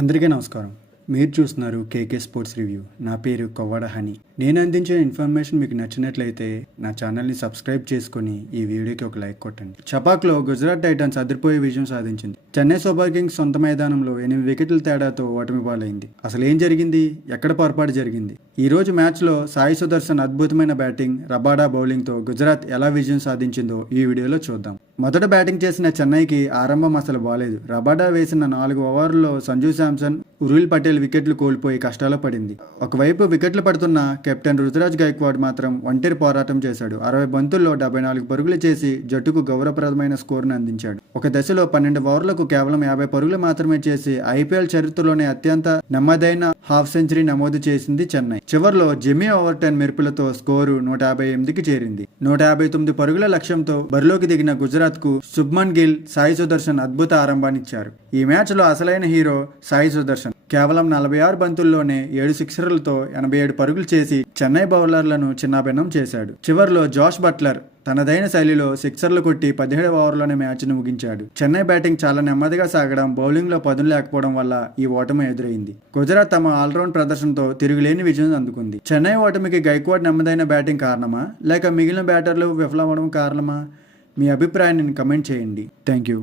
అందరికీ నమస్కారం. మీరు చూస్తున్నారు కేకే స్పోర్ట్స్ రివ్యూ. నా పేరు కొవ్వాడ హనీ. నేను అందించే ఇన్ఫర్మేషన్ మీకు నచ్చినట్లయితే నా ఛానల్ని సబ్స్క్రైబ్ చేసుకొని ఈ వీడియోకి ఒక లైక్ కొట్టండి. చపాక్లో గుజరాత్ టైటన్స్ అదిరిపోయే విజయం సాధించింది. చెన్నై సూపర్ కింగ్స్ సొంత మైదానంలో 8 వికెట్ల తేడాతో ఓటమి పాలైంది. అసలు ఏం జరిగింది? ఎక్కడ పొరపాటు జరిగింది? ఈ రోజు మ్యాచ్లో సాయి సుదర్శన్ అద్భుతమైన బ్యాటింగ్, రబాడా బౌలింగ్తో గుజరాత్ ఎలా విజయం సాధించిందో ఈ వీడియోలో చూద్దాం. మొదట బ్యాటింగ్ చేసిన చెన్నైకి ఆరంభం అసలు బాలేదు. రబాడా వేసిన 4 ఓవర్లలో సంజు శాంసన్, ఉరుల్ పటేల్ వికెట్లు కోల్పోయి కష్టాల్లో పడింది. ఒకవైపు వికెట్లు పడుతున్న కెప్టెన్ రుతురాజ్ గైక్వాడ్ మాత్రం ఒంటరి పోరాటం చేశాడు. 60 బంతుల్లో 74 పరుగులు చేసి జట్టుకు గౌరవప్రదమైన స్కోరును అందించాడు. ఒక దశలో 12 ఓవర్లకు కేవలం 50 పరుగులు మాత్రమే చేసి ఐపీఎల్ చరిత్రలోనే అత్యంత నెమ్మదైన హాఫ్ సెంచరీ నమోదు చేసింది చెన్నై. చివర్లో జెమీ ఓవర్టన్ మెరుపులతో స్కోరు 158కి చేరింది. 159 పరుగుల లక్ష్యంతో బరిలోకి దిగిన గుజరాత్ కు శుభ్మన్ గిల్, సాయి సుదర్శన్ అద్భుత ఆరంభాన్నిచ్చారు. ఈ మ్యాచ్ లో అసలైన హీరో సాయి సుదర్శన్. కేవలం 46 బంతుల్లోనే 7 సిక్సర్లతో 87 పరుగులు చేసి చెన్నై బౌలర్లను చిన్నాభిన్నం చేశాడు. చివర్లో జోష్ బట్లర్ తనదైన శైలిలో సిక్సర్లు కొట్టి 17 ఓవర్లోనే మ్యాచ్ను ముగించాడు. చెన్నై బ్యాటింగ్ చాలా నెమ్మదిగా సాగడం, బౌలింగ్లో పదును లేకపోవడం వల్ల ఈ ఓటమి ఎదురైంది. గుజరాత్ తమ ఆల్రౌండ్ ప్రదర్శనతో తిరుగులేని విజయం అందుకుంది. చెన్నై ఓటమికి గైక్వాడ్ నెమ్మదైన బ్యాటింగ్ కారణమా, లేక మిగిలిన బ్యాటర్లు విఫలమవడం కారణమా? మీ అభిప్రాయాన్ని కమెంట్ చేయండి. Thank you.